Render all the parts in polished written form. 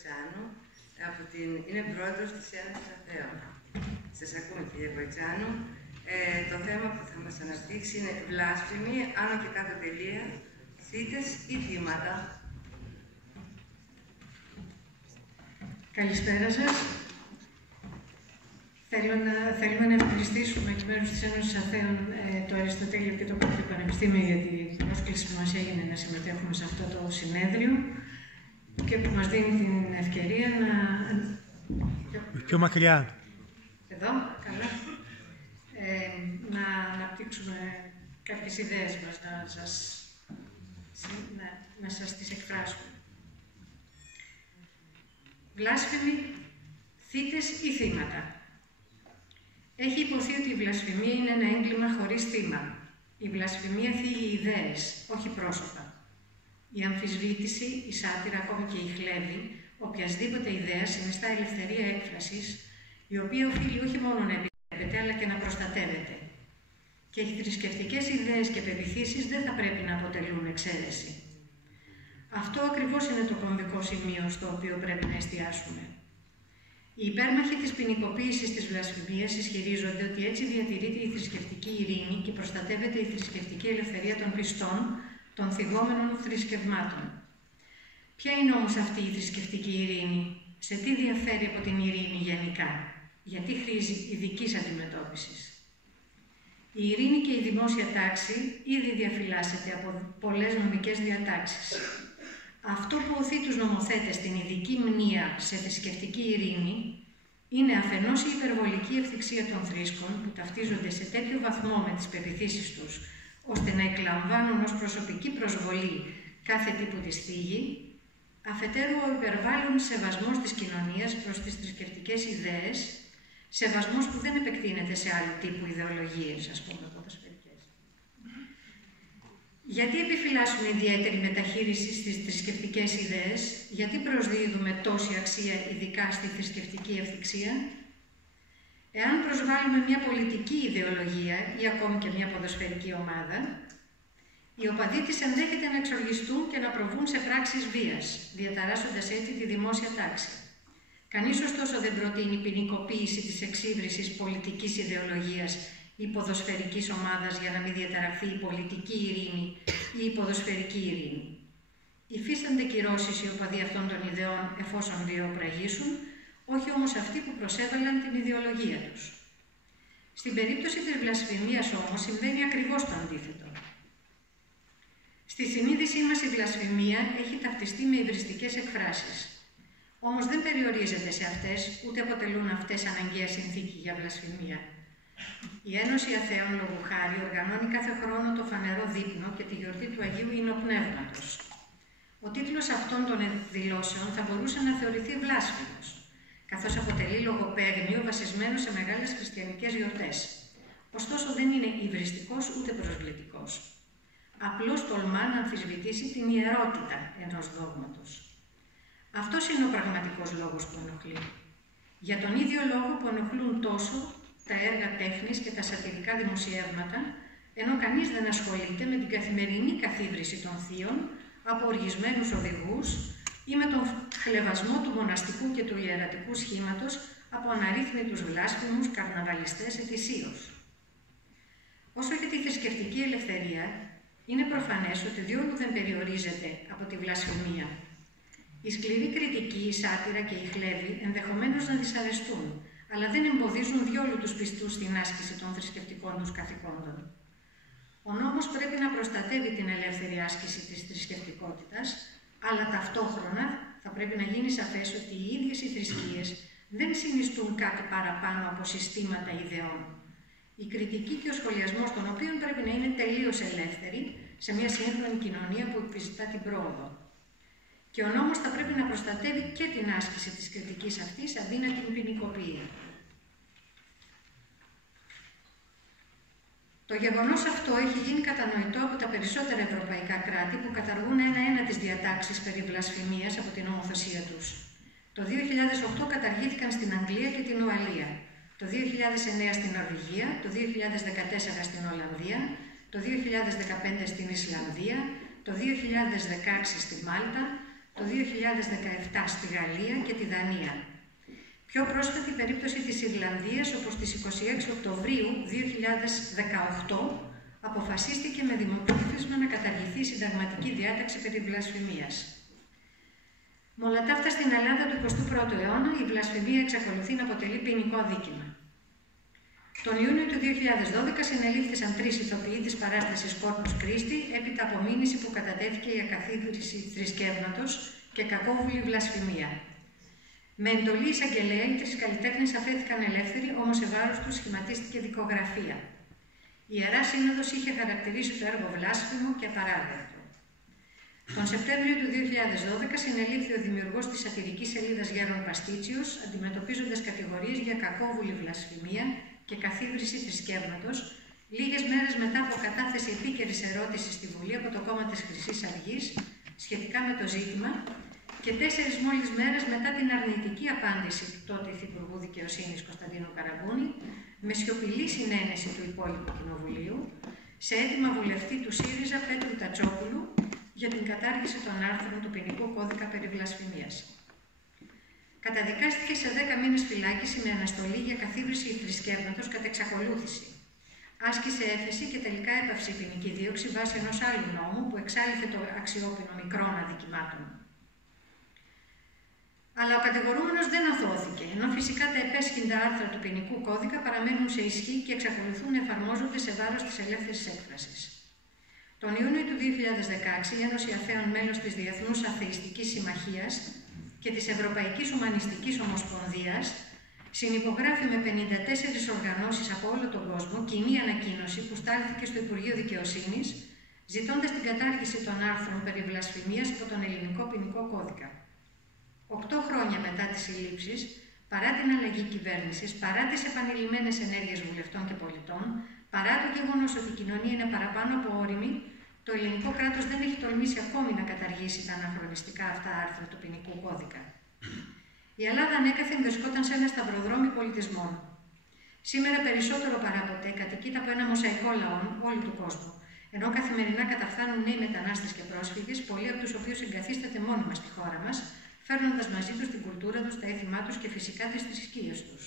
Κοϊτσάνου, είναι πρόεδρος της Ένωσης Αθέων. Σας ακούμε, κύριε Κοϊτσάνου. Το θέμα που θα μας αναπτύξει είναι βλάσφημοι, άνω και κάτω τελεία, θύτες ή θύματα. Καλησπέρα σας. Θέλουμε να ευχαριστήσουμε εκ μέρους της Ένωσης Αθέων το Αριστοτέλειο και το Κρατικό Πανεπιστήμιο για την πρόσκληση που μας έγινε να συμμετέχουμε σε αυτό το συνέδριο και που μας δίνει την ευκαιρία να... Πιο μακριά. Εδώ, καλά. Να αναπτύξουμε κάποιες ιδέες μας, να σας τις εκφράσουμε. Βλάσφημοι, θύτες ή θύματα. Έχει υποθεί ότι η βλασφημία είναι ένα έγκλημα χωρίς θύμα. Η βλασφημία θίγει ιδέες, όχι πρόσωπα. Η αμφισβήτηση, η σάτυρα, ακόμη και η χλέβη, οποιασδήποτε ιδέα συνιστά ελευθερία έκφρασης, η οποία οφείλει όχι μόνο να επιτρέπεται, αλλά και να προστατεύεται. Και οι θρησκευτικές ιδέες και πεποιθήσεις δεν θα πρέπει να αποτελούν εξαίρεση. Αυτό ακριβώς είναι το κομβικό σημείο στο οποίο πρέπει να εστιάσουμε. Οι υπέρμαχοι της ποινικοποίησης της βλασφημίας ισχυρίζονται ότι έτσι διατηρείται η θρησκευτική ειρήνη και προστατεύεται η θρησκευτική ελευθερία των πιστών, των θυγόμενων θρησκευμάτων. Ποια είναι όμως αυτή η θρησκευτική ειρήνη, σε τι διαφέρει από την ειρήνη γενικά, γιατί χρήζει ειδικής αντιμετώπισης. Η ειρήνη και η δημόσια τάξη ήδη διαφυλάσσεται από πολλές νομικές διατάξεις. Αυτό που οθεί τους νομοθέτες στην ειδική μνήα σε θρησκευτική ειρήνη είναι αφενός η υπερβολική ευθυξία των θρήσκων που ταυτίζονται σε τέτοιο βαθμό με τις πεποιθήσεις τους, ώστε να εκλαμβάνουν ως προσωπική προσβολή κάθε τύπου της θήγη, αφετέρου ο υπερβάλλον σεβασμός της κοινωνίας προς τις θρησκευτικές ιδέες, σεβασμός που δεν επεκτείνεται σε άλλου τύπου ιδεολογίες, ας πούμε, ποδοσφαιρικές. Γιατί επιφυλάσσουμε ιδιαίτερη μεταχείριση στις θρησκευτικές ιδέες, γιατί προσδίδουμε τόση αξία ειδικά στη θρησκευτική ευθυξία? Εάν προσβάλλουμε μια πολιτική ιδεολογία ή ακόμη και μια ποδοσφαιρική ομάδα, οι οπαδοί της ενδέχεται να εξοργιστούν και να προβούν σε πράξεις βίας, διαταράσσοντας έτσι τη δημόσια τάξη. Κανείς ωστόσο δεν προτείνει ποινικοποίηση της εξύβρισης πολιτικής ιδεολογίας ή ποδοσφαιρικής ομάδας για να μην διαταραχθεί η πολιτική ειρήνη ή η ποδοσφαιρική ειρήνη. Υφίστανται κυρώσεις οι οπαδοί αυτών των ιδεών εφόσον βιοπραγήσουν, όχι όμως αυτοί που προσέβαλαν την ιδεολογία τους. Στην περίπτωση της βλασφημίας όμως συμβαίνει ακριβώς το αντίθετο. Στη συνείδησή μας η βλασφημία έχει ταυτιστεί με υβριστικές εκφράσεις. Όμως δεν περιορίζεται σε αυτές, ούτε αποτελούν αυτές αναγκαία συνθήκη για βλασφημία. Η Ένωση Αθέων, λόγου χάρη, οργανώνει κάθε χρόνο το φανερό δείπνο και τη γιορτή του Αγίου Ινοπνεύματος. Ο τίτλος αυτών των εκδηλώσεων θα μπορούσε να θεωρηθεί βλάσφημος, καθώς αποτελεί λογοπαίγνιο βασισμένο σε μεγάλες χριστιανικές γιορτές. Ωστόσο δεν είναι υβριστικός ούτε προσβλητικός. Απλώς τολμά να αμφισβητήσει την ιερότητα ενός δόγματος. Αυτός είναι ο πραγματικός λόγος που ενοχλεί. Για τον ίδιο λόγο που ενοχλούν τόσο τα έργα τέχνης και τα σατυρικά δημοσιεύματα, ενώ κανείς δεν ασχολείται με την καθημερινή καθίβρηση των θείων από οργισμένους οδηγούς ή με τον χλευασμό του μοναστικού και του ιερατικού σχήματος από αναρρύθμιτους βλάσφημους καρναβαλιστές ετησίως. Όσο για τη θρησκευτική ελευθερία, είναι προφανές ότι διόλου δεν περιορίζεται από τη βλασφημία. Η σκληρή κριτική, η σάτυρα και η χλέβη ενδεχομένως να δυσαρεστούν, αλλά δεν εμποδίζουν διόλου τους πιστούς στην άσκηση των θρησκευτικών τους καθηκόντων. Ο νόμος πρέπει να προστατεύει την ελεύθερη άσκηση της θρησκευτικότητας, αλλά ταυτόχρονα θα πρέπει να γίνει σαφές ότι οι ίδιες οι θρησκείες δεν συνιστούν κάτι παραπάνω από συστήματα ιδεών. Η κριτική και ο σχολιασμός των οποίων πρέπει να είναι τελείως ελεύθεροι σε μια σύγχρονη κοινωνία που επιζητά την πρόοδο. Και ο νόμος θα πρέπει να προστατεύει και την άσκηση της κριτικής αυτής αντί να την ποινικοποιεί. Το γεγονός αυτό έχει γίνει κατανοητό από τα περισσότερα ευρωπαϊκά κράτη που καταργούν ένα-ένα τις διατάξεις περί βλασφημίας από την νομοθεσία τους. Το 2008 καταργήθηκαν στην Αγγλία και την Ουαλία, το 2009 στην Νορβηγία, το 2014 στην Ολλανδία, το 2015 στην Ισλανδία, το 2016 στη Μάλτα, το 2017 στη Γαλλία και τη Δανία. Πιο πρόσφατη περίπτωση της Ιρλανδίας, όπου στις 26 Οκτωβρίου 2018 αποφασίστηκε με δημοψήφισμα να καταργηθεί η συνταγματική διάταξη περί βλασφημίας. Με όλα τα αυτά, στην Ελλάδα του 21ου αιώνα, η βλασφημία εξακολουθεί να αποτελεί ποινικό αδίκημα. Τον Ιούνιο του 2012 συνελήφθησαν 3 ηθοποιοί της παράστασης Corpus Christi έπειτα από μήνυση που κατατέθηκε για καθίδρυση θρησκεύματος και κακόβουλη βλασφημία. Με εντολή εισαγγελέα, οι 3 καλλιτέχνες αφέθηκαν ελεύθεροι, όμως σε βάρος τους σχηματίστηκε δικογραφία. Η Ιερά Σύνοδος είχε χαρακτηρίσει το έργο βλάσφημο και απαράδεκτο. Τον Σεπτέμβριο του 2012 συνελήφθη ο δημιουργός της σατυρικής σελίδας Γέρον Παστίτσιος, αντιμετωπίζοντας κατηγορίες για κακόβουλη βλασφημία και καθίδρυση θρησκεύματος, λίγες μέρες μετά από κατάθεση επίκαιρης ερώτησης στη Βουλή από το κόμμα της Χρυσής Αυγής σχετικά με το ζήτημα και 4 μόλις μέρες μετά την αρνητική απάντηση του τότε Υφυπουργού Δικαιοσύνης Κωνσταντίνου Καραγκούνη, με σιωπηλή συνένεση του υπόλοιπου Κοινοβουλίου, σε αίτημα βουλευτή του ΣΥΡΙΖΑ Πέτρου Τατσόπουλου για την κατάργηση των άρθρων του ποινικού κώδικα περί βλασφημίας. Καταδικάστηκε σε 10 μήνες φυλάκιση με αναστολή για καθίδρυση θρησκεύματος κατά εξακολούθηση. Άσκησε έφεση και τελικά έπαυσε η ποινική δίωξη βάσει ενός άλλου νόμου που εξάλειφε το αξιόπινο μικρών αδικημάτων. Αλλά ο κατηγορούμενος δεν αθώθηκε, ενώ φυσικά τα επέσχυντα άρθρα του ποινικού κώδικα παραμένουν σε ισχύ και εξακολουθούν να εφαρμόζονται σε βάρος της ελεύθερης έκφρασης. Τον Ιούνιο του 2016, η Ένωση Αθέων, μέλος της Διεθνούς Αθεϊστικής Συμμαχίας και της Ευρωπαϊκής Ουμανιστικής Ομοσπονδίας, συνυπογράφει με 54 οργανώσεις από όλο τον κόσμο κοινή ανακοίνωση που στάλθηκε στο Υπουργείο Δικαιοσύνης, ζητώντας την κατάργηση των άρθρων περί βλασφημίας από τον ελληνικό ποινικό κώδικα. 8 χρόνια μετά τις συλλήψεις, παρά την αλλαγή κυβέρνησης, παρά τις επανειλημμένες ενέργειες βουλευτών και πολιτών, παρά το γεγονός ότι η κοινωνία είναι παραπάνω από όριμη, το ελληνικό κράτος δεν έχει τολμήσει ακόμη να καταργήσει τα αναχρονιστικά αυτά άρθρα του ποινικού κώδικα. Η Ελλάδα ανέκαθεν βρισκόταν σε ένα σταυροδρόμι πολιτισμών. Σήμερα περισσότερο παρά ποτέ κατοικείται από ένα μοσαϊκό λαό όλου του κόσμου. Ενώ καθημερινά καταφθάνουν νέοι μετανάστες και πρόσφυγες, πολλοί από τους οποίους εγκαθίσταται μόνιμα στη χώρα μας, φέρνοντας μαζί τους την κουλτούρα τους, τα έθιμά τους και φυσικά τις θρησκείες τους.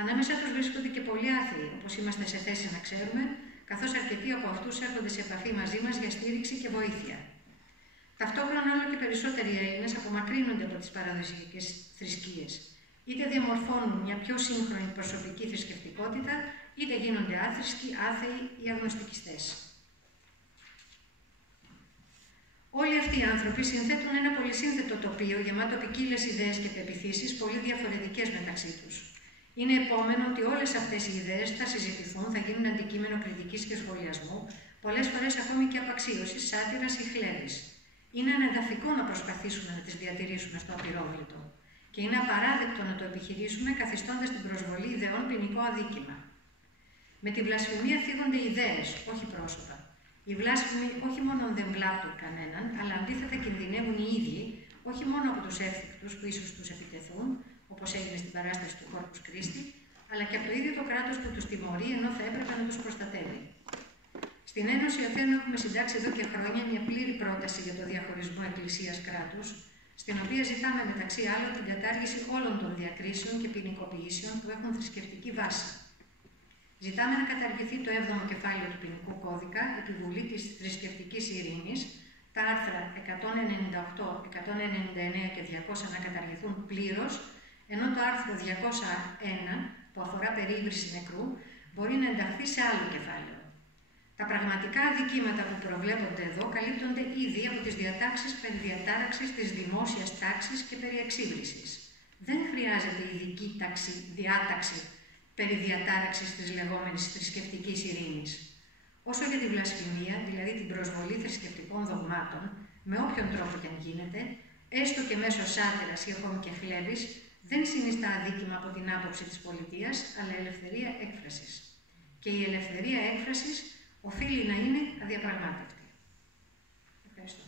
Ανάμεσα τους βρίσκονται και πολλοί άθεοι, όπως είμαστε σε θέση να ξέρουμε, καθώς αρκετοί από αυτούς έρχονται σε επαφή μαζί μας για στήριξη και βοήθεια. Ταυτόχρονα, όλο και περισσότεροι Έλληνες απομακρύνονται από τις παραδοσιακές θρησκείες. Είτε διαμορφώνουν μια πιο σύγχρονη προσωπική θρησκευτικότητα, είτε γίνονται άθρησκοι, άθεοι ή αγνωστικιστές. Όλοι αυτοί οι άνθρωποι συνθέτουν ένα πολυσύνθετο τοπίο γεμάτο ποικίλες ιδέες και πεποιθήσεις, πολύ διαφορετικές μεταξύ τους. Είναι επόμενο ότι όλες αυτές οι ιδέες θα συζητηθούν, θα γίνουν αντικείμενο κριτικής και σχολιασμού, πολλές φορές ακόμη και απαξίωσης, σάτυρας ή χλέβης. Είναι ανεδαφικό να προσπαθήσουμε να τις διατηρήσουμε στο απειρόβλητο. Και είναι απαράδεκτο να το επιχειρήσουμε καθιστώντας την προσβολή ιδεών ποινικό αδίκημα. Με τη βλασφημία θίγονται ιδέες, όχι πρόσωπα. Οι βλάσφημοι όχι μόνο δεν βλάπτουν κανέναν, αλλά αντίθετα κινδυνεύουν οι ίδιοι, όχι μόνο από τους εύθυκτους που ίσως τους επιτεθούν, όπως έγινε στην παράσταση του Corpus Christi, αλλά και από το ίδιο το κράτος που τους τιμωρεί, ενώ θα έπρεπε να τους προστατεύει. Στην Ένωση Αθέων έχουμε συντάξει εδώ και χρόνια μια πλήρη πρόταση για το διαχωρισμό Εκκλησίας-κράτους, στην οποία ζητάμε μεταξύ άλλων την κατάργηση όλων των διακρίσεων και ποινικοποιήσεων που έχουν θρησκευτική βάση. Ζητάμε να καταργηθεί το 7ο κεφάλαιο του ποινικού κώδικα, επιβολή της θρησκευτικής ειρήνης, τα άρθρα 198, 199 και 200 να καταργηθούν πλήρως, ενώ το άρθρο 201, που αφορά περίβριση νεκρού, μπορεί να ενταχθεί σε άλλο κεφάλαιο. Τα πραγματικά αδικήματα που προβλέπονται εδώ καλύπτονται ήδη από τις διατάξεις περί διατάραξης της δημόσιας τάξης και περί εξύβρισης. Δεν χρειάζεται ειδική διάταξη περί διατάραξης της λεγόμενης θρησκευτικής ειρήνης. Όσο για τη βλασφημία, δηλαδή την προσβολή θρησκευτικών δογμάτων, με όποιον τρόπο και αν γίνεται, έστω και μέσω σάτυρας ή ακόμη και χλέβης, δεν συνιστά αδίκημα από την άποψη της πολιτείας, αλλά ελευθερία έκφρασης. Και η ελευθερία έκφρασης οφείλει να είναι αδιαπραγμάτευτη. Ευχαριστώ.